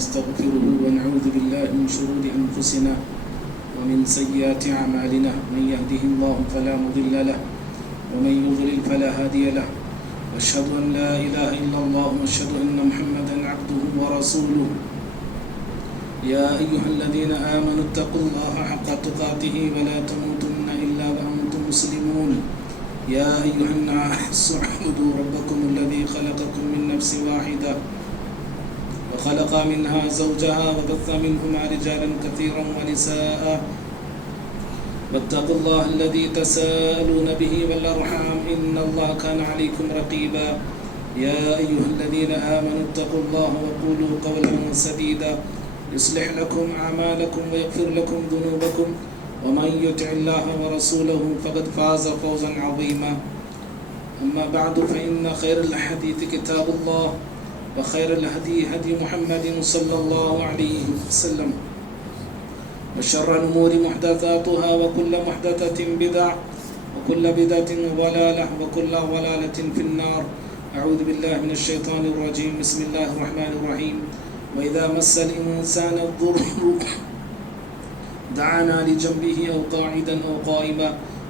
ونستغفره ونعوذ بالله من شرور أنفسنا ومن سيئات أعمالنا من يهده الله فلا مضل له ومن يضلل فلا هادي له وأشهد أن لا إله إلا الله وأشهد أن محمدا عبده ورسوله يا أيها الذين آمنوا اتقوا الله حق تقاته ولا تموتن إلا وأنتم مسلمون يا أيها الناس اعبدوا ربكم الذي خلقكم من نفس واحدة وخلق منها زوجها وبث منهما رجالا كثيرا ونساء واتقوا الله الذي تساءلون به والأرحام إن الله كان عليكم رقيبا يا أيها الذين آمنوا اتقوا الله وقولوا قولا سديدا يصلح لكم أعمالكم ويغفر لكم ذنوبكم ومن يطع الله ورسوله فقد فاز فوزا عظيما أما بعد فإن خير الحديث كتاب الله وخير الهدي هدي محمد صلى الله عليه وسلم وشر الأمور محدثاتها وكل محدثة بدعة وكل بدعة ضلالة وكل ضلالة في النار أعوذ بالله من الشيطان الرجيم بسم الله الرحمن الرحيم وإذا مس الإنسان الضر دعانا لجنبه أو قاعدا أو قائما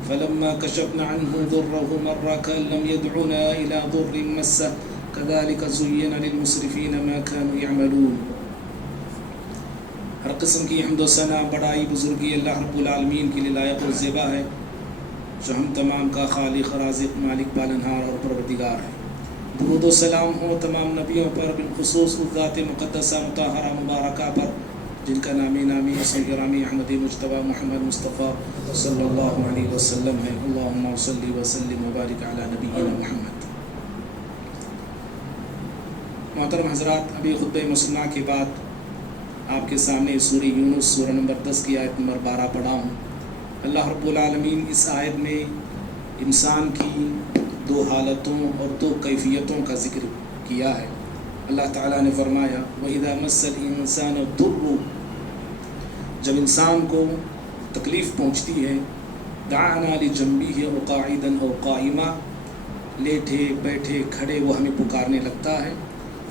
فلما كشفنا عنه ضره مر كأن لم يدعنا إلى ضر مسه كذلك زين للمسرفين ما كانوا يعملون. ہر قسم کی حمد و ثنا بڑائی بزرگی اللہ رب العالمین کے لیے لائق و زیبا ہے جو ہم تمام کا خالق رازق مالک پالنہار اور پروردگار ہے. درود و سلام ہو تمام نبیوں پر بالخصوص ذات مقدسہ مطہرہ مبارکہ پر جن کا نامی گرامی احمد مجتبی محمد مصطفیٰ صلی اللہ علیہ وسلم ہے. اللہم صلی وسلم وبارک علی نبینا محمد. محترم حضرات، ابھی خطبہ مسنہ کے بعد آپ کے سامنے سورہ یونس سورہ نمبر 10 کی آیت نمبر 12 پڑھا ہوں. اللہ رب العالمین اس آیت میں انسان کی دو حالتوں اور دو کیفیتوں کا ذکر کیا ہے. اللہ تعالیٰ نے فرمایا وَإِذَا مَسَّ الْإِنسَانَ الضُّرُّ، جب انسان کو تکلیف پہنچتی ہے، دعانا لجنبه أو قاعدا أو قائما، لیٹے بیٹھے کھڑے وہ ہمیں پکارنے لگتا ہے.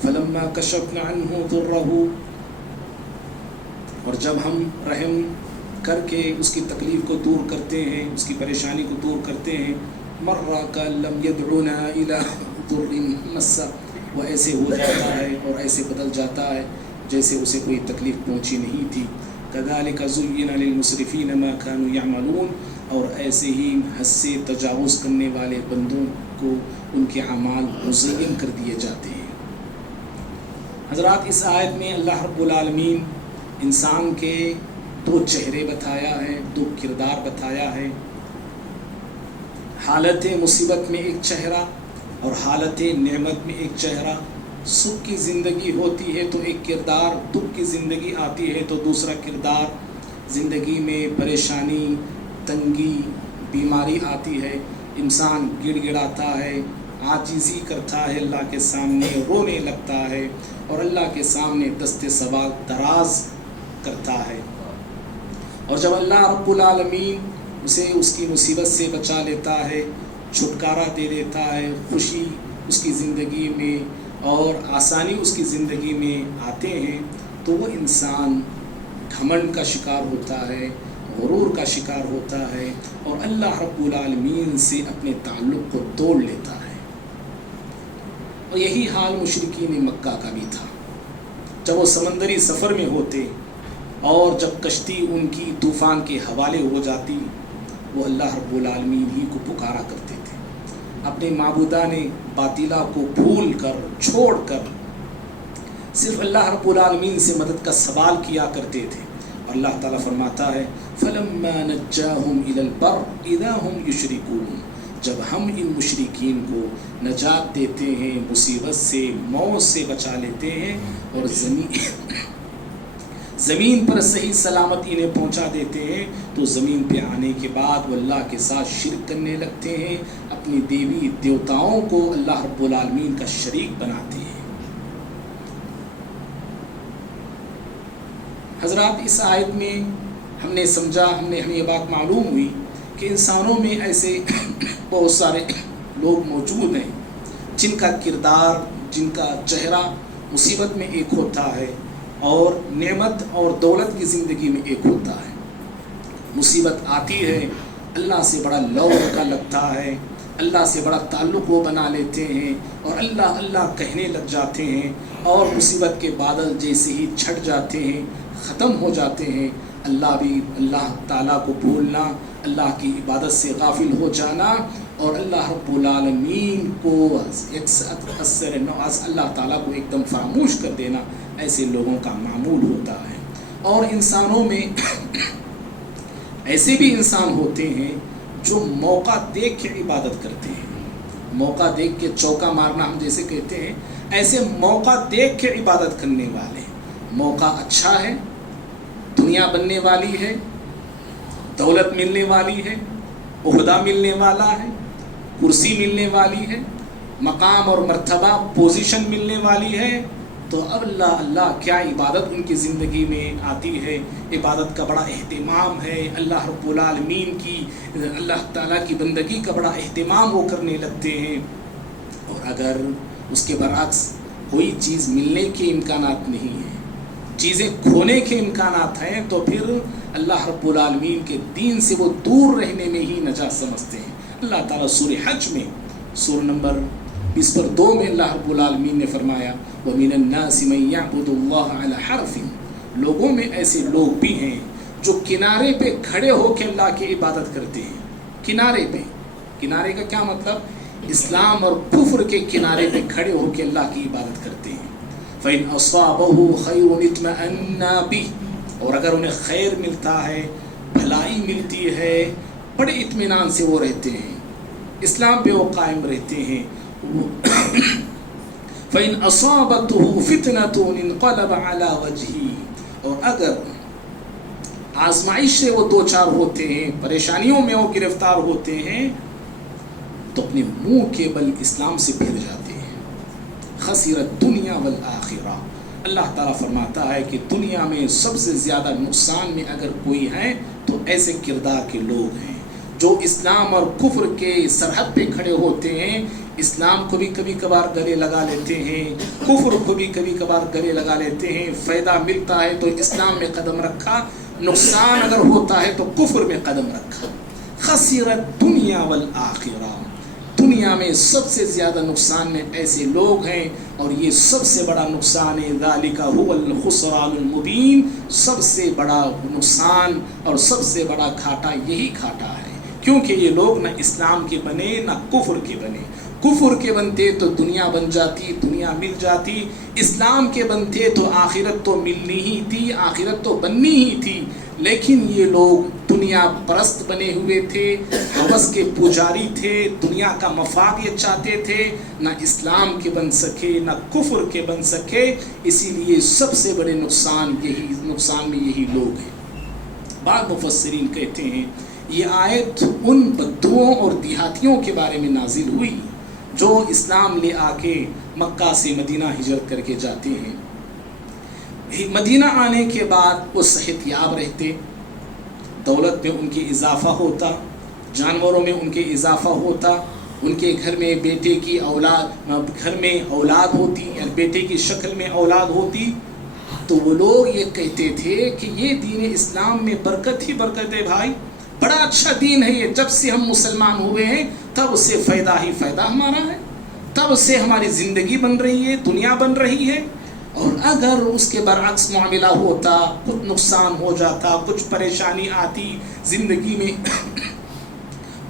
فلما کشفنا عنہ ضرہ، اور جب ہم رحم کر کے اس کی تکلیف کو دور کرتے ہیں، اس کی پریشانی کو دور کرتے ہیں، مر کأن لم يدعونا إلى ضر مسہ، وہ ایسے ہو جاتا ہے اور ایسے بدل جاتا ہے جیسے اسے کوئی تکلیف پہنچی نہیں تھی. كذلك زين للمسرفين ما كانوا يعملون، اور ایسے ہی حد سے تجاوز کرنے والے بندوں کو ان کے اعمال مزین کر دیے جاتے ہیں. حضرات، اس آیت میں اللہ رب العالمین انسان کے دو چہرے بتایا ہے، دو کردار بتایا ہے. حالت مصیبت میں ایک چہرہ اور حالت نعمت میں ایک چہرہ. سکھ کی زندگی ہوتی ہے تو ایک کردار، دکھ کی زندگی آتی ہے تو دوسرا کردار. زندگی میں پریشانی، تنگی، بیماری آتی ہے، انسان گڑ گڑاتا ہے، عاجزی کرتا ہے، اللہ کے سامنے رونے لگتا ہے اور اللہ کے سامنے دست سوال دراز کرتا ہے. اور جب اللہ رب العالمین اسے اس کی مصیبت سے بچا لیتا ہے، چھٹکارا دے دیتا ہے، خوشی اس کی زندگی میں اور آسانی اس کی زندگی میں آتے ہیں، تو وہ انسان گھمنڈ کا شکار ہوتا ہے، غرور کا شکار ہوتا ہے اور اللہ رب العالمین سے اپنے تعلق کو توڑ لیتا ہے. اور یہی حال مشرکین مکہ کا بھی تھا. جب وہ سمندری سفر میں ہوتے اور جب کشتی ان کی طوفان کے حوالے ہو جاتی، وہ اللہ رب العالمین ہی کو پکارا کرتے تھے. اپنے معبودان باطلہ کو بھول کر، چھوڑ کر صرف اللہ رب العالمین سے مدد کا سوال کیا کرتے تھے. اور اللہ تعالیٰ فرماتا ہے فَلَمَّا نَجَّاهُمْ إِلَى الْبَرِّ إِذَا هُمْ يُشْرِكُونَ، جب ہم ان مشرکین کو نجات دیتے ہیں، مصیبت سے، موت سے بچا لیتے ہیں اور زمین پر صحیح سلامت انہیں پہنچا دیتے ہیں، تو زمین پہ آنے کے بعد وہ اللہ کے ساتھ شرک کرنے لگتے ہیں، اپنی دیوی دیوتاؤں کو اللہ رب العالمین کا شریک بناتے ہیں. حضرات، اس آیت میں ہم نے سمجھا، ہمیں یہ بات معلوم ہوئی کہ انسانوں میں ایسے بہت سارے لوگ موجود ہیں جن کا کردار، جن کا چہرہ مصیبت میں ایک ہوتا ہے اور نعمت اور دولت کی زندگی میں ایک ہوتا ہے. مصیبت آتی ہے اللہ سے بڑا لو کا لگتا ہے, اللہ سے بڑا تعلق وہ بنا لیتے ہیں اور اللہ اللہ کہنے لگ جاتے ہیں, اور مصیبت کے بادل جیسے ہی چھٹ جاتے ہیں, ختم ہو جاتے ہیں, اللہ تعالیٰ کو بھولنا, اللہ کی عبادت سے غافل ہو جانا اور اللہ رب العالمین کو اثر نواز اللہ تعالیٰ کو ایک دم فراموش کر دینا, ایسے لوگوں کا معمول ہوتا ہے. اور انسانوں میں ایسے بھی انسان ہوتے ہیں جو موقع دیکھ کے عبادت کرتے ہیں. موقع دیکھ کے چوکا مارنا ہم جیسے کہتے ہیں, ایسے موقع دیکھ کے عبادت کرنے والے. موقع اچھا ہے, دنیا بننے والی ہے, دولت ملنے والی ہے, عہدہ ملنے والا ہے, کرسی ملنے والی ہے, مقام اور مرتبہ پوزیشن ملنے والی ہے, تو اب اللہ اللہ کیا عبادت ان کی زندگی میں آتی ہے. عبادت کا بڑا اہتمام ہے, اللہ رب العالمین کی اللہ تعالیٰ کی بندگی کا بڑا اہتمام وہ کرنے لگتے ہیں. اور اگر اس کے برعکس کوئی چیز ملنے کے امکانات نہیں ہیں, چیزیں کھونے کے امکانات ہیں, تو پھر اللہ رب العالمین کے دین سے وہ دور رہنے میں ہی نجات سمجھتے ہیں. اللہ تعالیٰ سورہ حج میں سورہ نمبر 22 میں اللہ رب العالمین نے فرمایا وَمِنَ النَّاسِ مَن يَعْبُدُ اللَّهَ عَلَى حَرْفٍ, لوگوں میں ایسے لوگ بھی ہیں جو کنارے پہ کھڑے ہو کے اللہ کی عبادت کرتے ہیں. کنارے پہ, کنارے کا کیا مطلب, اسلام اور کفر کے کنارے پہ کھڑے ہو کے اللہ کی عبادت کرتے ہیں. فَإِنْ أَصَابَهُ خَيْرٌ اطْمَأَنَّ بِهِ, اور اگر انہیں خیر ملتا ہے, بھلائی ملتی ہے, بڑے اطمینان سے وہ رہتے ہیں, اسلام پہ وہ قائم رہتے ہیں. فَإِنْ أَصَابَتْهُ فِتْنَةٌ انْقَلَبَ عَلَى وَجْهِهِ, اور اگر آزمائش سے وہ دو چار ہوتے ہیں, پریشانیوں میں وہ گرفتار ہوتے ہیں, تو اپنے منہ کے بل اسلام سے پھر جاتے ہیں. خسر الدنیا والآخرہ, اللہ تعالیٰ فرماتا ہے کہ دنیا میں سب سے زیادہ نقصان میں اگر کوئی ہے تو ایسے کردار کے لوگ ہیں جو اسلام اور کفر کے سرحد پہ کھڑے ہوتے ہیں. اسلام کو بھی کبھی کبھار گلے لگا لیتے ہیں, کفر کو بھی کبھی کبھار گلے لگا لیتے ہیں. فائدہ ملتا ہے تو اسلام میں قدم رکھا, نقصان اگر ہوتا ہے تو کفر میں قدم رکھا. خسر الدنیا والآخرہ, دنیا میں سب سے زیادہ نقصان میں ایسے لوگ ہیں, اور یہ سب سے بڑا نقصان ہے. ذالک هو الخسران المبین, سب سے بڑا نقصان اور سب سے بڑا گھاٹا یہی گھاٹا ہے, کیونکہ یہ لوگ نہ اسلام کے بنے نہ کفر کے بنے. کفر کے بنتے تو دنیا بن جاتی, دنیا مل جاتی. اسلام کے بنتے تو آخرت تو ملنی ہی تھی, آخرت تو بننی ہی تھی. لیکن یہ لوگ دنیا پرست بنے ہوئے تھے, ہوس کے پجاری تھے, دنیا کا مفاد یہ چاہتے تھے, نہ اسلام کے بن سکے نہ کفر کے بن سکے. اسی لیے سب سے بڑے نقصان میں یہی لوگ ہیں. بعض مفسرین کہتے ہیں یہ آیت ان بدوؤں اور دیہاتیوں کے بارے میں نازل ہوئی جو اسلام لے آ کے مکہ سے مدینہ ہجرت کر کے جاتے ہیں. مدینہ آنے کے بعد وہ صحت یاب رہتے, دولت میں ان کی اضافہ ہوتا, جانوروں میں ان کے اضافہ ہوتا, ان کے گھر میں بیٹے کی اولاد, گھر میں اولاد ہوتی, یعنی بیٹے کی شکل میں اولاد ہوتی. تو وہ لوگ یہ کہتے تھے کہ یہ دین اسلام میں برکت ہی برکت ہے بھائی, بڑا اچھا دین ہے یہ, جب سے ہم مسلمان ہوئے ہیں تب اس سے فائدہ ہی فائدہ ہمارا ہے, تب اس سے ہماری زندگی بن رہی ہے, دنیا بن رہی ہے. اور اگر اس کے برعکس معاملہ ہوتا, کچھ نقصان ہو جاتا, کچھ پریشانی آتی زندگی میں,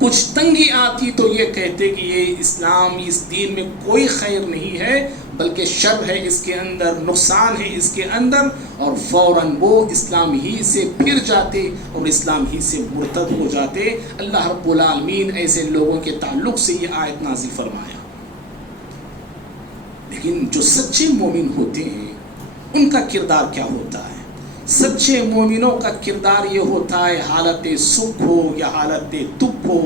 کچھ تنگی آتی, تو یہ کہتے کہ یہ اسلام, اس دین میں کوئی خیر نہیں ہے بلکہ شر ہے اس کے اندر, نقصان ہے اس کے اندر, اور فوراً وہ اسلام ہی سے پھر جاتے اور اسلام ہی سے مرتد ہو جاتے. اللہ رب العالمین ایسے لوگوں کے تعلق سے یہ آیت نازل فرمایا. لیکن جو سچے مومن ہوتے ہیں ان کا کردار کیا ہوتا ہے؟ سچے مومنوں کا کردار یہ ہوتا ہے, حالت سکھ ہو یا حالت دکھ ہو,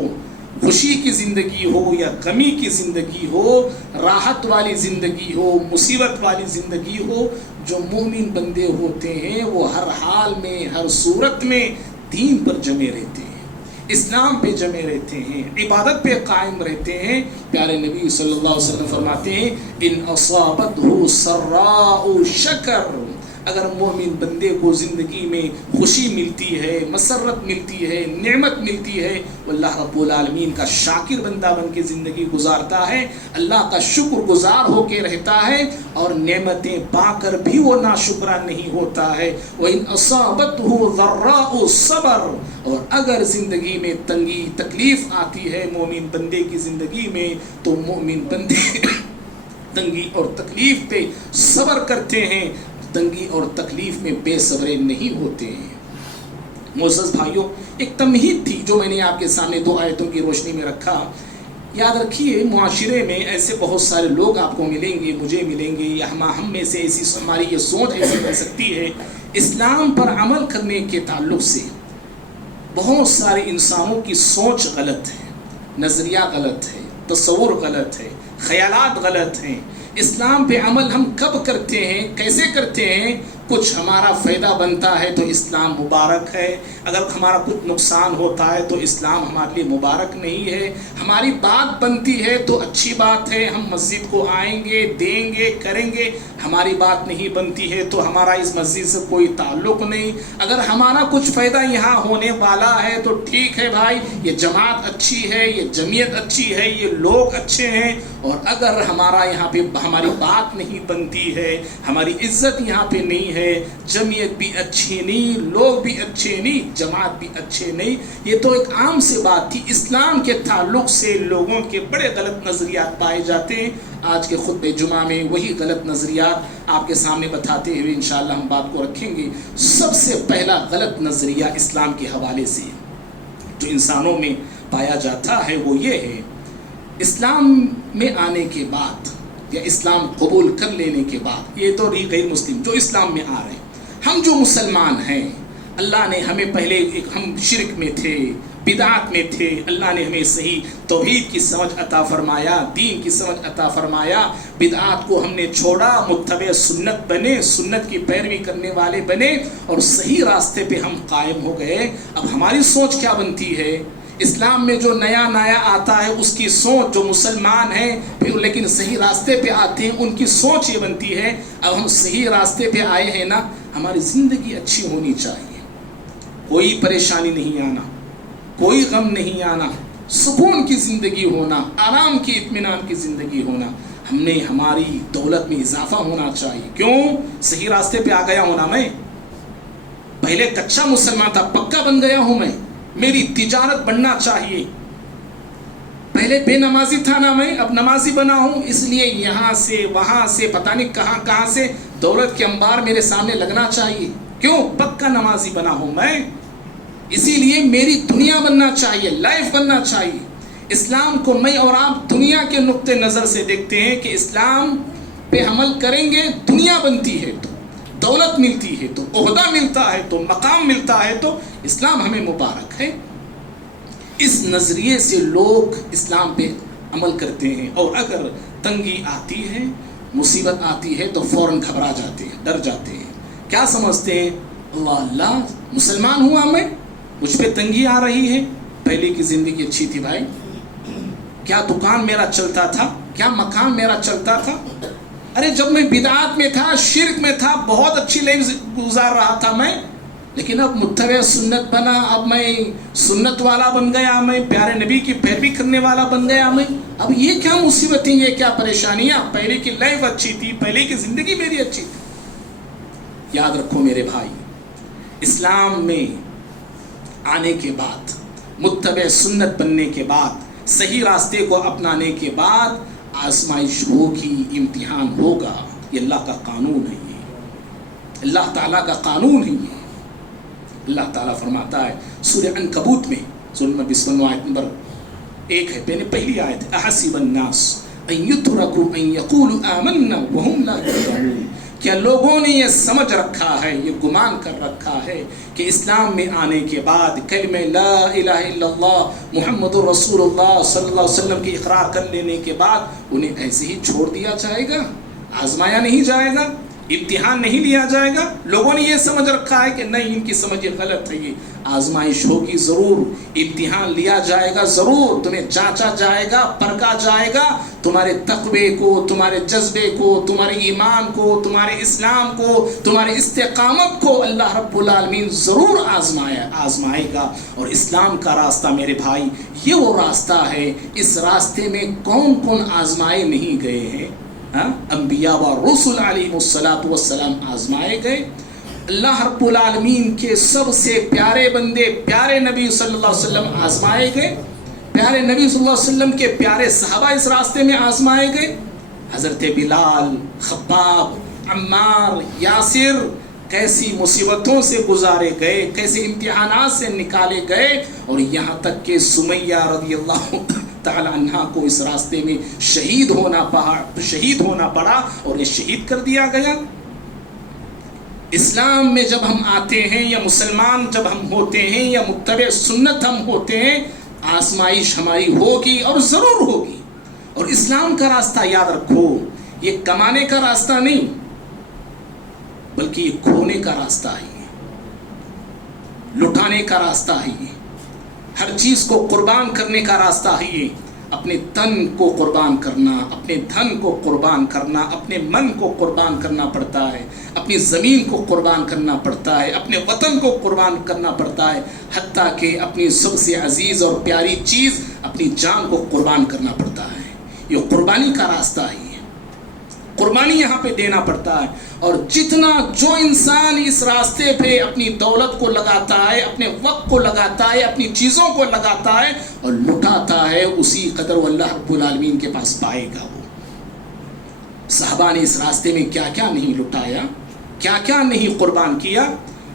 خوشی کی زندگی ہو یا غمی کی زندگی ہو, راحت والی زندگی ہو, مصیبت والی زندگی ہو, جو مومن بندے ہوتے ہیں وہ ہر حال میں, ہر صورت میں دین پر جمے رہتے ہیں, اسلام پہ جمے رہتے ہیں, عبادت پہ قائم رہتے ہیں. پیارے نبی صلی اللہ علیہ وسلم فرماتے ہیں ان اصابتہ سراء شکر, اگر مومن بندے کو زندگی میں خوشی ملتی ہے، مسرت ملتی ہے، نعمت ملتی ہے، وہ اللہ رب العالمین کا شاکر بندہ بن کے زندگی گزارتا ہے، اللہ کا شکر گزار ہو کے رہتا ہے، اور نعمتیں پا کر بھی وہ ناشکرا نہیں ہوتا ہے۔ وَإِنْ أَصَابَتْهُ ضَرَّاءُ صَبَرَ، اور اگر زندگی میں تنگی تکلیف آتی ہے مومن بندے کی زندگی میں، تو مومن بندے تنگی اور تکلیف پہ صبر کرتے ہیں، تنگی اور تکلیف میں بے صبرے نہیں ہوتے ہیں۔ معزز بھائیوں، ایک تمہید تھی جو میں نے آپ کے سامنے 2 آیتوں کی روشنی میں رکھا۔ یاد رکھیے، معاشرے میں ایسے بہت سارے لوگ آپ کو ملیں گے، مجھے ملیں گے، یا ہم میں سے ایسی ہماری یہ سوچ ایسی بن سکتی ہے، اسلام پر عمل کرنے کے تعلق سے بہت سارے انسانوں کی سوچ غلط ہے، نظریہ غلط ہے، تصور غلط ہے، خیالات غلط ہیں۔ اسلام پہ عمل ہم کب کرتے ہیں، کیسے کرتے ہیں؟ کچھ ہمارا فائدہ بنتا ہے تو اسلام مبارک ہے، اگر ہمارا کچھ نقصان ہوتا ہے تو اسلام ہمارے لیے مبارک نہیں ہے۔ ہماری بات بنتی ہے تو اچھی بات ہے، ہم مسجد کو آئیں گے، دیں گے، کریں گے۔ ہماری بات نہیں بنتی ہے تو ہمارا اس مسجد سے کوئی تعلق نہیں۔ اگر ہمارا کچھ فائدہ یہاں ہونے والا ہے تو ٹھیک ہے بھائی، یہ جماعت اچھی ہے، یہ جمعیت اچھی ہے، یہ لوگ اچھے ہیں۔ اور اگر ہمارا یہاں پہ ہماری بات نہیں بنتی ہے، ہماری عزت یہاں پہ نہیں ہے، جمعیت بھی اچھی نہیں، لوگ بھی اچھے نہیں، جماعت بھی اچھے نہیں، یہ تو ایک عام سی بات تھی۔ اسلام کے تعلق سے لوگوں کے بڑے غلط نظریات پائے جاتے ہیں۔ آج کے خطبہ جمعہ میں وہی غلط نظریات آپ کے سامنے بتاتے ہوئے انشاءاللہ ہم بات کو رکھیں گے۔ سب سے پہلا غلط نظریہ اسلام کے حوالے سے جو انسانوں میں پایا جاتا ہے وہ یہ ہے، اسلام میں آنے کے بعد یا اسلام قبول کر لینے کے بعد، یہ تو غیر مسلم جو اسلام میں آ رہے ہیں، ہم جو مسلمان ہیں، اللہ نے ہمیں پہلے ہم شرک میں تھے، بدعات میں تھے، اللہ نے ہمیں صحیح توحید کی سمجھ عطا فرمایا، دین کی سمجھ عطا فرمایا، بدعات کو ہم نے چھوڑا، متبع سنت بنے، سنت کی پیروی کرنے والے بنے، اور صحیح راستے پہ ہم قائم ہو گئے۔ اب ہماری سوچ کیا بنتی ہے؟ اسلام میں جو نیا آتا ہے اس کی سوچ، جو مسلمان ہیں پھر لیکن صحیح راستے پہ آتے ہیں، ان کی سوچ یہ بنتی ہے اب ہم صحیح راستے پہ آئے ہیں نا، ہماری زندگی اچھی ہونی چاہیے، کوئی پریشانی نہیں آنا، کوئی غم نہیں آنا، سکون کی زندگی ہونا، آرام کی، اطمینان کی زندگی ہونا، ہم نے ہماری دولت میں اضافہ ہونا چاہیے۔ کیوں؟ صحیح راستے پہ آ گیا ہونا، میں پہلے کچا مسلمان تھا، پکا بن گیا ہوں، میں میری تجارت بننا چاہیے، پہلے بے نمازی تھا نا، میں اب نمازی بنا ہوں، اس لیے یہاں سے وہاں سے پتہ نہیں کہاں سے دولت کے انبار میرے سامنے لگنا چاہیے۔ کیوں؟ پکا نمازی بنا ہوں میں، اسی لیے میری دنیا بننا چاہیے، لائف بننا چاہیے۔ اسلام کو میں اور آپ دنیا کے نقطہ نظر سے دیکھتے ہیں کہ اسلام پہ عمل کریں گے، دنیا بنتی ہے تو دولت ملتی ہے، تو عہدہ ملتا ہے، تو مقام ملتا ہے، تو اسلام ہمیں مبارک ہے۔ اس نظریے سے لوگ اسلام پہ عمل کرتے ہیں، اور اگر تنگی آتی ہے، مصیبت آتی ہے تو فوراً گھبرا جاتے ہیں، ڈر جاتے ہیں، کیا سمجھتے ہیں؟ اللہ مسلمان ہوا میں، مجھ پہ تنگی آ رہی ہے، پہلے کی زندگی اچھی تھی بھائی، کیا دکان میرا چلتا تھا، کیا مکان میرا چلتا تھا، ارے جب میں بدعات میں تھا، شرک میں تھا، بہت اچھی لائف گزار رہا تھا میں، لیکن اب متبع سنت بنا، اب میں سنت والا بن گیا، میں پیارے نبی کی پیروی کرنے والا بن گیا میں، اب یہ کیا مصیبتیں، یہ کیا پریشانیاں، پہلے کی لائف اچھی تھی، پہلے کی زندگی میری اچھی تھی۔ یاد رکھو میرے بھائی، اسلام میں آنے کے بعد، متبع سنت بننے کے بعد، صحیح راستے کو اپنانے کے بعد آزمائش ہوگی، امتحان ہوگا، یہ اللہ کا قانون ہے، یہ اللہ تعالیٰ کا قانون ہے۔ یہ اللہ تعالیٰ فرماتا ہے سورہ عنکبوت میں، سورہ نمبر 52 آیت نمبر 1 ہے، پہلی آیت ہے، احسب الناس ان یترکوا ان یقولوا آمنا وهم لا یفتنون، کیا لوگوں نے یہ سمجھ رکھا ہے، یہ گمان کر رکھا ہے کہ اسلام میں آنے کے بعد کلمہ لا الہ الا اللہ محمد رسول اللہ صلی اللہ علیہ وسلم کی اقرار کر لینے کے بعد انہیں ایسے ہی چھوڑ دیا جائے گا، آزمایا نہیں جائے گا؟ امتحان نہیں لیا جائے گا. لوگوں نے یہ سمجھ رکھا ہے کہ نہیں، ان کی سمجھ غلط ہے. یہ آزمائش ہوگی ضرور، امتحان لیا جائے گا ضرور، تمہیں جانچا جائے گا، پرکھا جائے گا، تمہارے تقوی کو، تمہارے جذبے کو، تمہارے ایمان کو، تمہارے اسلام کو، تمہارے استقامت کو اللہ رب العالمین ضرور آزمائے گا. اور اسلام کا راستہ میرے بھائی یہ وہ راستہ ہے، اس راستے میں کون کون آزمائے نہیں گئے ہیں؟ انبیاء و رسول علیہ السلام آزمائے گئے. اللہ رب العالمین کے سب سے پیارے بندے پیارے نبی صلی اللہ علیہ وسلم آزمائے گئے. پیارے نبی صلی اللہ علیہ وسلم کے پیارے صحابہ اس راستے میں آزمائے گئے. حضرت بلال، خباب، عمار، یاسر کیسی مصیبتوں سے گزارے گئے، کیسے امتحانات سے نکالے گئے، اور یہاں تک کہ سمیہ رضی اللہ تعالی عنہ کو اس راستے میں شہید ہونا پڑا اور یہ شہید کر دیا گیا. اسلام میں جب ہم آتے ہیں، یا مسلمان جب ہم ہوتے ہیں، یا متبع سنت ہم ہوتے ہیں، آزمائش ہماری ہوگی اور ضرور ہوگی. اور اسلام کا راستہ یاد رکھو، یہ کمانے کا راستہ نہیں بلکہ یہ کھونے کا راستہ ہے، لٹانے کا راستہ ہے، ہر چیز کو قربان کرنے کا راستہ ہے. یہ اپنے تن کو قربان کرنا، اپنے دھن کو قربان کرنا، اپنے من کو قربان کرنا پڑتا ہے، اپنی زمین کو قربان کرنا پڑتا ہے، اپنے وطن کو قربان کرنا پڑتا ہے، حتیٰ کہ اپنی سب سے عزیز اور پیاری چیز اپنی جان کو قربان کرنا پڑتا ہے. یہ قربانی کا راستہ ہے، قربانی یہاں پہ دینا پڑتا ہے. اور جتنا جو انسان اس راستے پہ اپنی دولت کو لگاتا ہے، اپنے وقت کو لگاتا ہے، اپنی چیزوں کو لگاتا ہے اور لٹاتا ہے، اسی قدر وہ اللہ رب العالمین کے پاس پائے گا. وہ صحابہ نے اس راستے میں کیا کیا نہیں لٹایا، کیا کیا نہیں قربان کیا.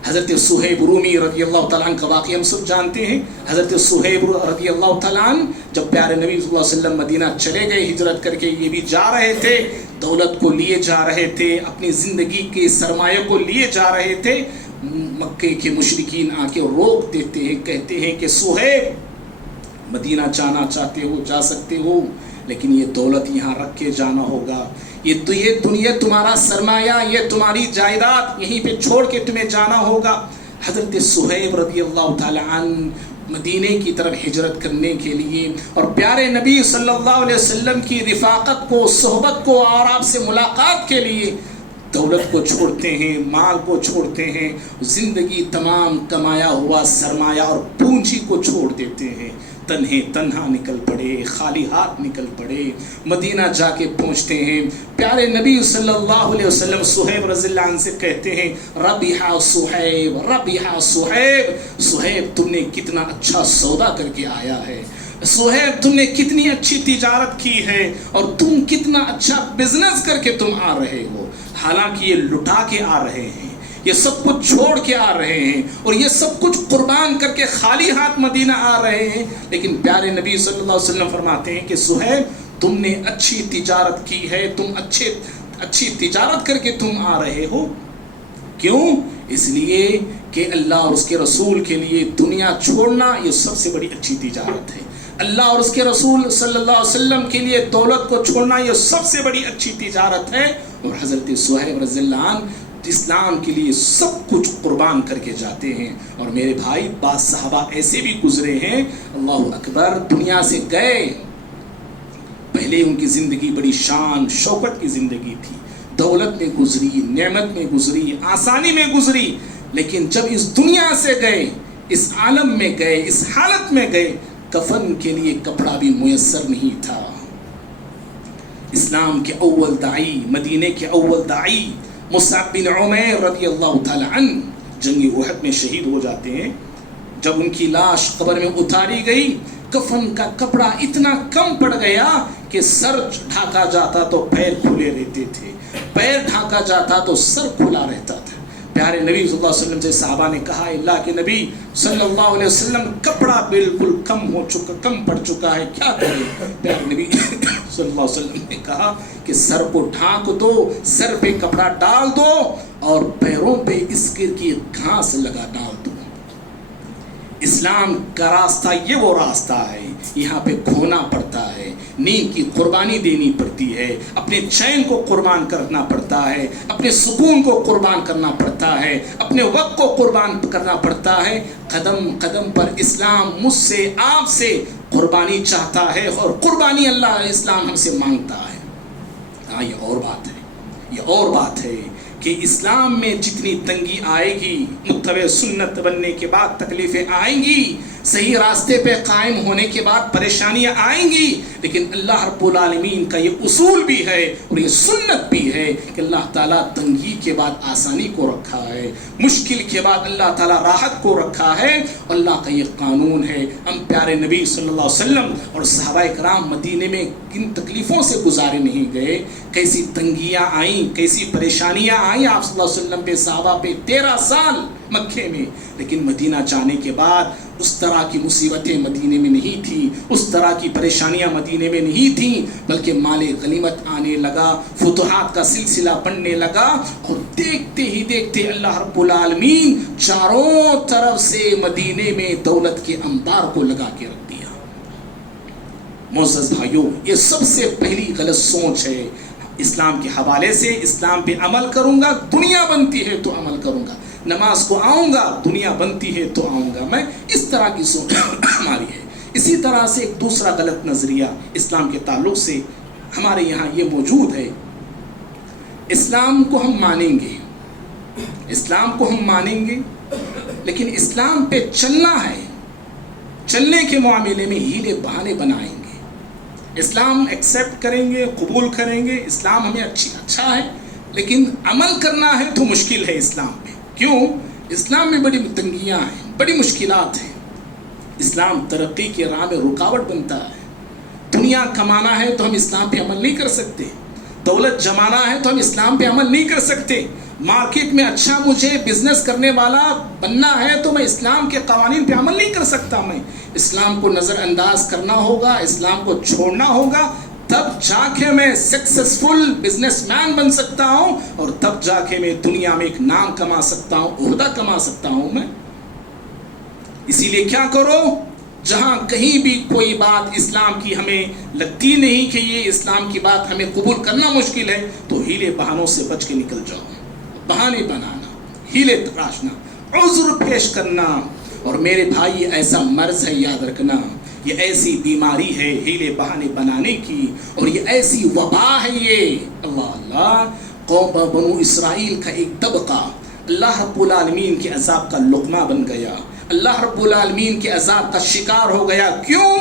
حضرت صہیب رومی رضی اللہ تعالیٰ عنہ کا واقعہ ہم سب جانتے ہیں. حضرت صہیب رضی اللہ تعالیٰ عنہ جب پیارے نبی صلی اللہ علیہ وسلم مدینہ چلے گئے ہجرت کر کے، یہ بھی جا رہے تھے، دولت کو لیے جا رہے تھے، اپنی زندگی کے سرمایہ کو لیے جا رہے تھے. مکے کے مشرکین آ کے روک دیتے ہیں، کہتے ہیں کہ صہیب مدینہ جانا چاہتے ہو جا سکتے ہو، لیکن یہ دولت یہاں رکھ کے جانا ہوگا. یہ دنیا تمہارا سرمایہ، یہ تمہاری جائیداد، یہیں پہ چھوڑ کے تمہیں جانا ہوگا. حضرت صہیب رضی اللہ تعالی عنہ مدینے کی طرف ہجرت کرنے کے لیے اور پیارے نبی صلی اللہ علیہ وسلم کی رفاقت کو، صحبت کو اور آپ سے ملاقات کے لیے دولت کو چھوڑتے ہیں، مال کو چھوڑتے ہیں، زندگی تمام کمایا ہوا سرمایہ اور پونجی کو چھوڑ دیتے ہیں. تنہا نکل پڑے، خالی ہاتھ نکل پڑے، مدینہ جا کے پہنچتے ہیں. پیارے نبی صلی اللہ علیہ وسلم صہیب رضی اللہ عنہ سے کہتے ہیں، ربیحا صہیب، ربیحا صہیب، صہیب تم نے کتنا اچھا سودا کر کے آیا ہے، صہیب تم نے کتنی اچھی تجارت کی ہے، اور تم کتنا اچھا بزنس کر کے تم آ رہے ہو. حالانکہ یہ لٹا کے آ رہے ہیں، یہ سب کچھ چھوڑ کے آ رہے ہیں، اور یہ سب کچھ قربان کر کے خالی ہاتھ مدینہ آ رہے ہیں. لیکن پیارے نبی صلی اللہ علیہ وسلم فرماتے ہیں کہ صہیب تم نے اچھی تجارت کی ہے، تم اچھی تجارت کر کے تم آ رہے ہو. کیوں؟ اس لیے کہ اللہ اور اس کے رسول کے لیے دنیا چھوڑنا یہ سب سے بڑی اچھی تجارت ہے. اللہ اور اس کے رسول صلی اللہ علیہ وسلم کے لیے دولت کو چھوڑنا یہ سب سے بڑی اچھی تجارت ہے. اور حضرت صہیب رضی اللہ عنہ اسلام کے لیے سب کچھ قربان کر کے جاتے ہیں. اور میرے بھائی بعض صحابہ ایسے بھی گزرے ہیں، اللہ اکبر، دنیا سے گئے، پہلے ان کی زندگی بڑی شان شوکت کی زندگی تھی، دولت میں گزری، نعمت میں گزری، آسانی میں گزری، لیکن جب اس دنیا سے گئے، اس عالم میں گئے، اس حالت میں گئے، کفن کے لیے کپڑا بھی میسر نہیں تھا. اسلام کے اول داعی، مدینے کے اول داعی مصعب بن عمیر رضی اللہ تعالی عنہ جنگ احد میں شہید ہو جاتے ہیں. جب ان کی لاش قبر میں اتاری گئی، کفن کا کپڑا اتنا کم پڑ گیا کہ سر ڈھانکا جاتا تو پیر کھلے رہتے تھے، پیر ڈھانکا جاتا تو سر کھلا رہتا تھا. پیارے نبی صلی اللہ علیہ وسلم سے صحابہ نے کہا، اللہ کے نبی صلی اللہ علیہ وسلم کپڑا بالکل کم پڑ چکا ہے، کیا کریں؟ پیارے نبی صلی اللہ علیہ وسلم نے کہا کہ سر کو ڈھانک دو، سر پہ کپڑا ڈال دو اور پیروں پہ اسکر کی گھاس لگا ڈال دو. اسلام کا راستہ یہ وہ راستہ ہے یہاں پہ کھونا پڑتا ہے، نیند کی قربانی دینی پڑتی ہے، اپنے چین کو قربان کرنا پڑتا ہے، اپنے سکون کو قربان کرنا پڑتا ہے، اپنے وقت کو قربان کرنا پڑتا ہے۔ قدم قدم پر اسلام مجھ سے آپ سے قربانی چاہتا ہے، اور قربانی اللہ اسلام ہم سے مانگتا ہے۔ ہاں یہ اور بات ہے، یہ اور بات ہے کہ اسلام میں جتنی تنگی آئے گی، متبع سنت بننے کے بعد تکلیفیں آئیں گی، صحیح راستے پہ قائم ہونے کے بعد پریشانیاں آئیں گی، لیکن اللہ رب العالمین کا یہ اصول بھی ہے اور یہ سنت بھی ہے کہ اللہ تعالیٰ تنگی کے بعد آسانی کو رکھا ہے، مشکل کے بعد اللہ تعالیٰ راحت کو رکھا ہے۔ اللہ کا یہ قانون ہے۔ ہم پیارے نبی صلی اللہ علیہ وسلم اور صحابہ کرام مدینے میں کن تکلیفوں سے گزارے نہیں گئے، کیسی تنگیاں آئیں، کیسی پریشانیاں آئیں آپ صلی اللہ علیہ وسلم پہ، صحابہ پہ 13 سال مکے میں، لیکن مدینہ جانے کے بعد اس طرح کی مصیبتیں مدینے میں نہیں تھی، اس طرح کی پریشانیاں مدینے میں نہیں تھیں، بلکہ مال غنیمت آنے لگا، فتوحات کا سلسلہ بڑھنے لگا، اور دیکھتے ہی دیکھتے اللہ رب العالمین چاروں طرف سے مدینے میں دولت کے انبار کو لگا کے رکھ دیا۔ معزز بھائیوں، یہ سب سے پہلی غلط سوچ ہے۔ اسلام کے حوالے سے اسلام پہ عمل کروں گا، دنیا بنتی ہے تو عمل کروں گا، نماز کو آؤں گا، دنیا بنتی ہے تو آؤں گا، میں اس طرح کی سوچ ہماری ہے۔ اسی طرح سے ایک دوسرا غلط نظریہ اسلام کے تعلق سے ہمارے یہاں یہ موجود ہے، اسلام کو ہم مانیں گے، اسلام کو ہم مانیں گے، لیکن اسلام پہ چلنا ہے، چلنے کے معاملے میں ہیلے بہانے بنائیں گے، اسلام ایکسیپٹ کریں گے، قبول کریں گے، اسلام ہمیں اچھا ہے، لیکن عمل کرنا ہے تو مشکل ہے اسلام میں۔ کیوں؟ اسلام میں بڑی تنگیاں ہیں، بڑی مشکلات ہیں، اسلام ترقی کی راہ میں رکاوٹ بنتا ہے، دنیا کمانا ہے تو ہم اسلام پہ عمل نہیں کر سکتے، دولت جمانا ہے تو ہم اسلام پہ عمل نہیں کر سکتے، مارکیٹ میں اچھا مجھے بزنس کرنے والا بننا ہے تو میں اسلام کے قوانین پہ عمل نہیں کر سکتا، میں اسلام کو نظر انداز کرنا ہوگا، اسلام کو چھوڑنا ہوگا، تب جا کے میں سکسیسفل بزنس مین بن سکتا ہوں، اور تب جا کے میں دنیا میں ایک نام کما سکتا ہوں، عہدہ کما سکتا ہوں میں۔ اسی لیے کیا کرو، جہاں کہیں بھی کوئی بات اسلام کی ہمیں لگتی نہیں کہ یہ اسلام کی بات ہمیں قبول کرنا مشکل ہے، تو ہیلے بہانوں سے بچ کے نکل جاؤ، بہانے بنانا، ہیلے تراشنا، عذر پیش کرنا۔ اور میرے بھائی، ایسا مرض ہے، یاد رکھنا، یہ ایسی بیماری ہے ہیلے بہانے بنانے کی، اور یہ ایسی وبا ہے، یہ اللہ اللہ قوم بنو اسرائیل کا ایک طبقہ اللہ رب العالمین کے عذاب کا لقمہ بن گیا، اللہ رب العالمین کے عذاب کا شکار ہو گیا۔ کیوں؟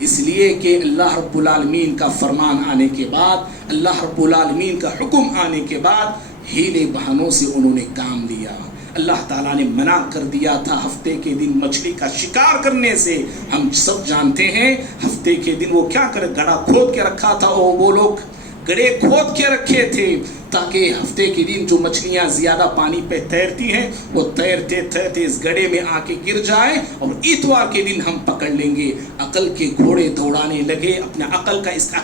اس لیے کہ اللہ رب العالمین کا فرمان آنے کے بعد، اللہ رب العالمین کا حکم آنے کے بعد ہیلے بہانوں سے انہوں نے کام لیا۔ اللہ تعالیٰ نے منع کر دیا تھا ہفتے کے دن مچھلی کا شکار کرنے سے، ہم سب جانتے ہیں ہفتے کے دن وہ کیا کر گڑھا کھود کے رکھا تھا، وہ لوگ گڑھے کھود کے رکھے تھے تاکہ ہفتے کے دن جو مچھلیاں زیادہ پانی پہ تیرتی ہیں وہ تیرتے تیرتے اس گڑھے میں آ کے گر جائیں، اور اتوار کے دن ہم پکڑ لیں گے۔ عقل کے گھوڑے دوڑانے لگے، اپنے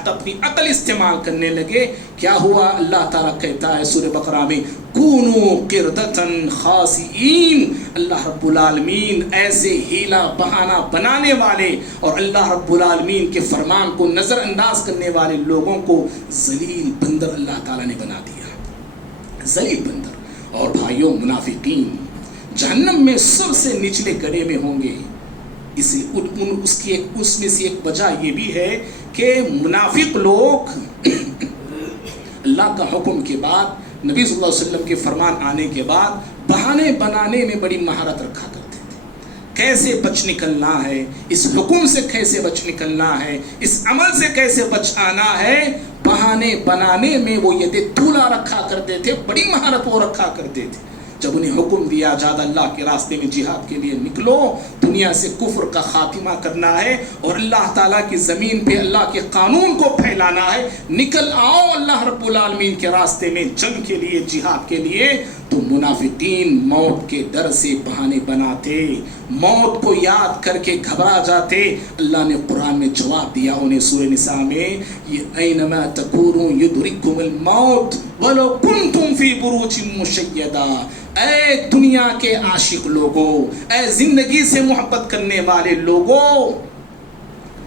اپنی عقل استعمال کرنے لگے۔ کیا ہوا؟ اللہ تعالیٰ کہتا ہے سورہ بقرہ میں، کونوا قردۃ خاسئین، اللہ رب العالمین ایسے ہیلا بہانہ بنانے والے اور اللہ رب العالمین کے فرمان کو نظر انداز کرنے والے لوگوں کو ذلیل بندر اللہ تعالیٰ نے بنا دیا، ذلیل بندر۔ اور بھائیوں، منافقین جہنم میں سب سے نچلے گڑھے میں ہوں گے۔ اس میں سے ایک وجہ یہ بھی ہے کہ منافق لوگ اللہ کا حکم کے بعد، نبی صلی اللہ علیہ وسلم کے فرمان آنے کے بعد بہانے بنانے میں بڑی مہارت رکھا کرتے تھے۔ کیسے بچ نکلنا ہے، اس حکم سے کیسے بچ نکلنا ہے، اس عمل سے کیسے بچ آنا ہے، بہانے بنانے میں وہ یہ طولہ رکھا کرتے تھے، بڑی مہارت وہ رکھا کرتے تھے۔ جب انہیں حکم دیا جاتا اللہ کے راستے میں جہاد کے لیے نکلو، دنیا سے کفر کا خاتمہ کرنا ہے اور اللہ تعالیٰ کی زمین پہ اللہ کے قانون کو پھیلانا ہے، نکل آؤ اللہ رب العالمین کے راستے میں جنگ کے لیے، جہاد کے لیے، تو منافقین موت کے ڈر سے بہانے بناتے، موت کو یاد کر کے گھبرا جاتے۔ اللہ نے قرآن میں جواب دیا انہیں سورہ نساء میں، یہ اینما تکونوا یدرککم الموت ولو کنتم فی بروج مشیدہ۔ اے دنیا کے عاشق لوگوں، اے زندگی سے محبت کرنے والے لوگوں،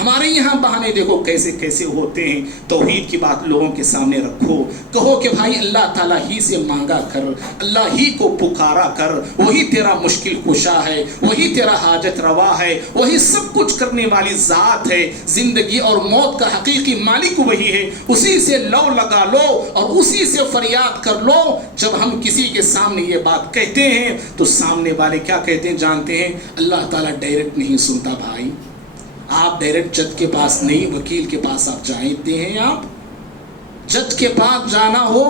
ہمارے یہاں بہانے دیکھو کیسے کیسے ہوتے ہیں. توحید کی بات لوگوں کے سامنے رکھو, کہو کہ بھائی اللہ تعالیٰ ہی سے مانگا کر, اللہ ہی کو پکارا کر, وہی تیرا مشکل کشا ہے, وہی تیرا حاجت روا ہے, وہی سب کچھ کرنے والی ذات ہے. زندگی اور موت کا حقیقی مالک وہی ہے. اسی سے لو لگا لو اور اسی سے فریاد کر لو. جب ہم کسی کے سامنے یہ بات کہتے ہیں تو سامنے والے کیا کہتے ہیں جانتے ہیں؟ اللہ تعالیٰ ڈائریکٹ نہیں سنتا بھائی. آپ ڈائریکٹ جج کے پاس نہیں, وکیل کے پاس آپ جانتے ہیں. آپ جج کے پاس جانا ہو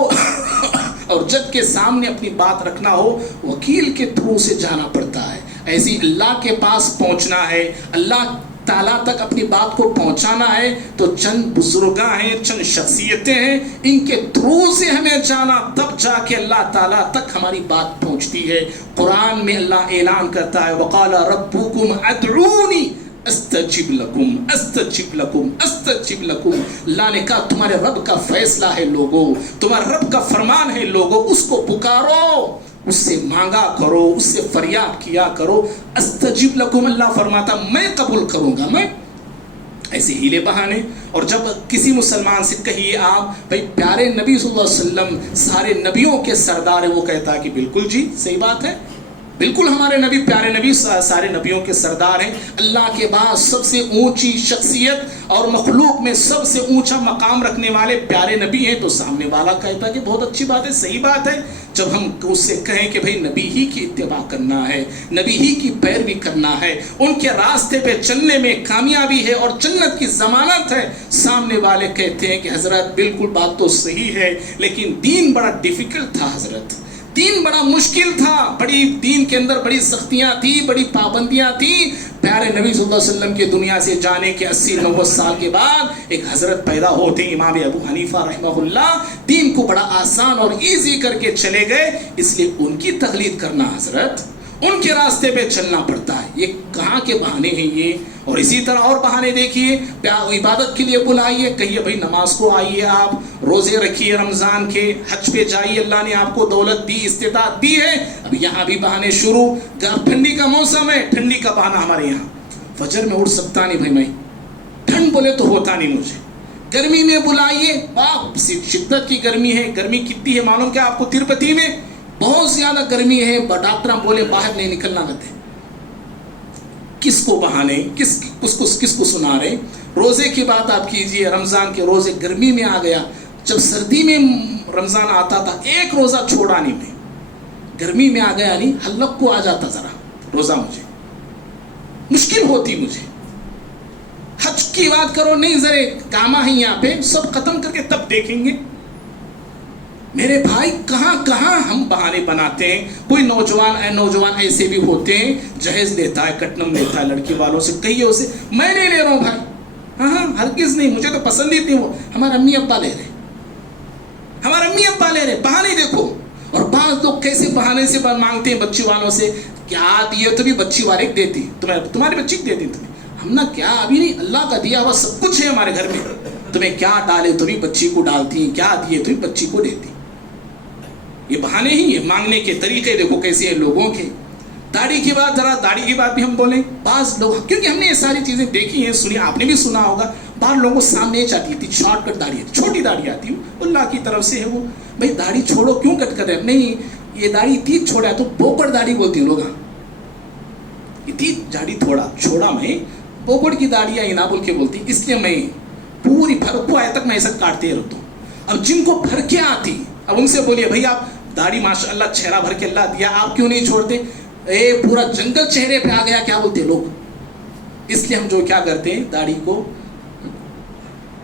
اور جج کے سامنے اپنی بات رکھنا ہو, وکیل کے تھرو سے جانا پڑتا ہے. ایسی اللہ کے پاس پہنچنا ہے, اللہ تعالیٰ تک اپنی بات کو پہنچانا ہے تو چند بزرگاں ہیں, چند شخصیتیں ہیں, ان کے تھرو سے ہمیں جانا, تب جا کے اللہ تعالیٰ تک ہماری بات پہنچتی ہے. قرآن میں اللہ اعلان کرتا ہے وقال ربکم ادعونی استجب لکم استجب لکم استجب لکم. اللہ نے کہا تمہارے رب کا فیصلہ ہے لوگوں, تمہارے رب کا فرمان ہے لوگوں, اس کو پکارو, اس سے مانگا کرو, اس سے فریاد کیا کرو. استجب لکم, اللہ فرماتا میں قبول کروں گا. میں ایسے ہیلے بہانے. اور جب کسی مسلمان سے کہیے آپ بھائی پیارے نبی صلی اللہ علیہ وسلم سارے نبیوں کے سردار ہیں, وہ کہتا ہے کہ بالکل جی صحیح بات ہے, بالکل ہمارے نبی پیارے نبی سارے نبیوں کے سردار ہیں. اللہ کے بعد سب سے اونچی شخصیت اور مخلوق میں سب سے اونچا مقام رکھنے والے پیارے نبی ہیں. تو سامنے والا کہتا ہے کہ بہت اچھی بات ہے, صحیح بات ہے. جب ہم اس سے کہیں کہ بھئی نبی ہی کی اتباع کرنا ہے, نبی ہی کی پیروی کرنا ہے, ان کے راستے پہ چلنے میں کامیابی ہے اور جنت کی ضمانت ہے, سامنے والے کہتے ہیں کہ حضرت بالکل بات تو صحیح ہے لیکن دین بڑا ڈیفیکلٹ تھا, حضرت دین بڑا مشکل تھا, بڑی دین کے اندر بڑی سختیاں تھی, بڑی پابندیاں تھی. پیارے نبی صلی اللہ علیہ وسلم کے دنیا سے جانے کے 80-90 سال کے بعد ایک حضرت پیدا ہوتے ہیں امام ابو حنیفہ رحمہ اللہ, دین کو بڑا آسان اور ایزی کر کے چلے گئے. اس لیے ان کی تقلید کرنا, حضرت ان کے راستے پہ چلنا پڑتا ہے. یہ کہاں کے بہانے ہیں یہ؟ اور اسی طرح اور بہانے دیکھیے, عبادت کے لیے بلائیے, کہیے بھئی نماز کو آئیے, آپ روزے رکھیے رمضان کے, حج پہ جائیے, اللہ نے آپ کو دولت دی, استطاعت دی ہے. اب یہاں بھی بہانے شروع. ٹھنڈی کا موسم ہے, ٹھنڈی کا بہانہ ہمارے یہاں, فجر میں اٹھ سکتا نہیں بھائی, میں ٹھنڈ بولے تو ہوتا نہیں مجھے. گرمی میں بلائیے, شدت کی گرمی ہے. گرمی کتنی ہے معلوم کیا آپ کو؟ تروپتی میں بہت زیادہ گرمی ہے, ڈاکٹر بولے باہر نہیں نکلنا کہتے. کس کو بہانے, کس کو سنا رہے؟ روزے کی بات آپ کیجئے, رمضان کے روزے گرمی میں آ گیا. جب سردی میں رمضان آتا تھا ایک روزہ چھوڑا نہیں میں, گرمی میں آ گیا نہیں, حلق کو آ جاتا ذرا روزہ, مجھے مشکل ہوتی. مجھے حج کی بات کرو, نہیں ذرے کاما ہے یہاں پہ, سب ختم کر کے تب دیکھیں گے. میرے بھائی کہاں کہاں ہم بہانے بناتے ہیں. کوئی نوجوان ایسے بھی ہوتے ہیں, جہیز لیتا ہے, کٹنم لیتا ہے لڑکی والوں سے, کہیے اسے میں نہیں لے رہا ہوں بھائی, ہاں ہرگز نہیں, مجھے تو پسند ہی نہیں. وہ ہمارے امی ابا لے رہے, ہمارے امی ابا لے رہے. بہانے دیکھو. اور بعض لوگ کیسے بہانے سے مانگتے ہیں بچی والوں سے, کیا دیے تو بھی بچی والے دیتی, تمہاری بچی دیتی تمہیں, ہم نہ کیا ابھی نہیں, اللہ کا دیا ہوا سب کچھ ہے ہمارے گھر میں, تمہیں کیا ڈالے تو بھی بچی کو ڈالتی ہیں, کیا دیے تو بھی بچی کو دیتی. یہ بہانے ہی ہیں. مانگنے کے طریقے دیکھو کیسے ہیں لوگوں کے. داڑھی کی بات, ذرا داڑھی کی بات بھی ہم بولیں. بعض لوگ, کیونکہ ہم نے یہ ساری چیزیں دیکھی ہیں, سنی, آپ نے بھی سنا ہوگا, بعض لوگوں کو سامنے چاہتی تھی شارٹ کٹ داڑھی, چھوٹی داڑھی آتی ہے, اللہ کی طرف سے ہے وہ. بھائی داڑھی چھوڑو, کیوں کٹ کر رہے؟ نہیں یہ داڑھی اتنی چھوڑا تو پوپڑ داڑھی بولتی ہیں لوگ. اتنی داڑھی تھوڑا چھوڑا میں, پوپڑ کی داڑھی یا نہ بول کے بولتی, اس لیے میں پوری بھر کو آئے تک میں ایسا کاٹتے رہتا ہوں. اب جن کو بھر کے آتی, اب ان سے بولیے بھائی آپ داڑھی ماشاء اللہ چہرہ بھر کے اللہ دیا, آپ کیوں نہیں چھوڑتے؟ پورا جنگل چہرے پہ آ گیا, کیا بولتے لوگ. اس لیے ہم جو کیا کرتے ہیں, داڑھی کو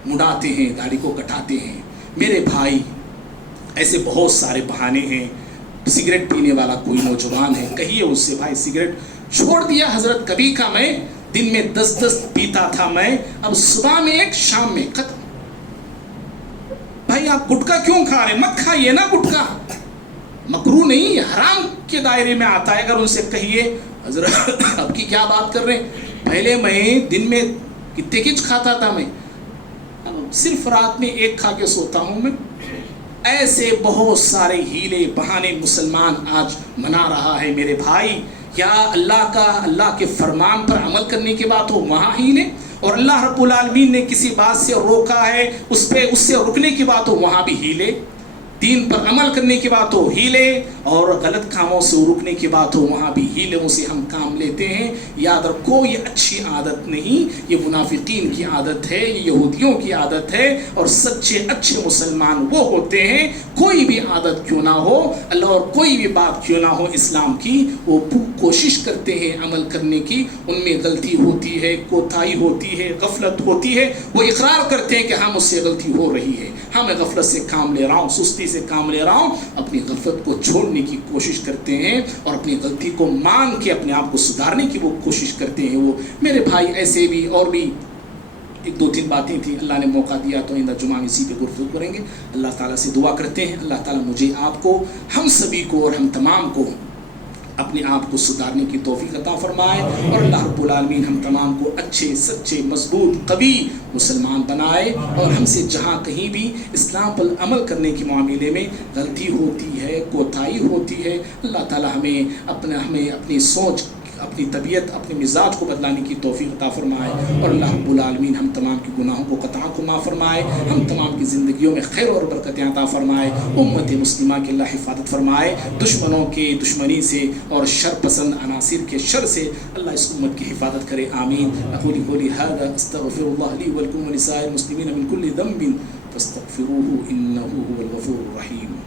مڑاتے ہیں, داڑھی کو کٹاتے ہیں. میرے بھائی ایسے بہت سارے بہانے ہیں. سگریٹ پینے والا کوئی نوجوان ہے, کہیے اس سے بھائی سگریٹ چھوڑ دیا حضرت, کبھی کا میں دن میں 10 پیتا تھا میں, اب صبح میں ایک, شام میں ختم. بھائی آپ گٹکا کیوں کھا رہے ہیں؟ مت کھائیے نا گٹکا, مکروہ نہیں, حرام کے دائرے میں آتا ہے. اگر ان سے کہیے حضرت اب کی کیا بات کر رہے ہیں, پہلے میں دن میں کتنے کچھ کھاتا تھا میں, اب صرف رات میں ایک کھا کے سوتا ہوں میں. ایسے بہت سارے ہیلے بہانے مسلمان آج منا رہا ہے. میرے بھائی یا اللہ کے فرمان پر عمل کرنے کی بات ہو وہاں ہیلے، اور اللہ رب العالمین نے کسی بات سے روکا ہے اس سے رکنے کی بات ہو وہاں بھی ہیلے، دین پر عمل کرنے کی بات ہو ہیلے، اور غلط کاموں سے رکنے کی بات ہو وہاں بھی ہیلوں سے ہم کام لیتے ہیں۔ یاد رکھو یہ اچھی عادت نہیں، یہ منافقین کی عادت ہے، یہ یہودیوں کی عادت ہے، اور سچے اچھے مسلمان وہ ہوتے ہیں کوئی بھی عادت کیوں نہ ہو اللہ اور کوئی بھی بات کیوں نہ ہو اسلام کی، وہ کوشش کرتے ہیں عمل کرنے کی، ان میں غلطی ہوتی ہے، کوتاہی ہوتی ہے، غفلت ہوتی ہے، وہ اقرار کرتے ہیں کہ ہاں مجھ سے غلطی ہو رہی ہے، ہاں میں غفلت سے کام لے رہا ہوں، سستی سے کام لے رہا ہوں، اپنی غفلت کو چھوڑنے کی کوشش کرتے ہیں اور اپنی غلطی کو مان کے اپنے آپ کو سدھارنے کی وہ کوشش کرتے ہیں۔ وہ میرے بھائی ایسے بھی اور بھی ایک دو تین باتیں تھیں، اللہ نے موقع دیا تو آئندہ جمعہ میں اسی پہ گفتگو کریں گے۔ اللہ تعالیٰ سے دعا کرتے ہیں اللہ تعالیٰ مجھے آپ کو، ہم سبھی کو اور ہم تمام کو اپنے آپ کو سدھارنے کی توفیق عطا فرمائے، اور اللہ رب العالمین ہم تمام کو اچھے سچے مضبوط قوی مسلمان بنائے، اور ہم سے جہاں کہیں بھی اسلام پر عمل کرنے کے معاملے میں غلطی ہوتی ہے، کوتاہی ہوتی ہے، اللہ تعالیٰ ہمیں اپنی سوچ، اپنی طبیعت، اپنے مزاج کو بدلانے کی توفیق عطا فرمائے، اور اللہ رب العالمین ہم تمام کی گناہوں کو خطاؤں کو معاف فرمائے، ہم تمام کی زندگیوں میں خیر اور برکتیں عطا فرمائے، امت مسلمہ کی اللہ حفاظت فرمائے، دشمنوں کے دشمنی سے اور شر پسند عناصر کے شر سے اللہ اس امت کی حفاظت کرے، آمین۔ اقول قولی ھذا استغفر اللہ لی ولکم ولسائر المسلمین من کل ذنب فاستغفروہ انہ هو الغفور الرحیم۔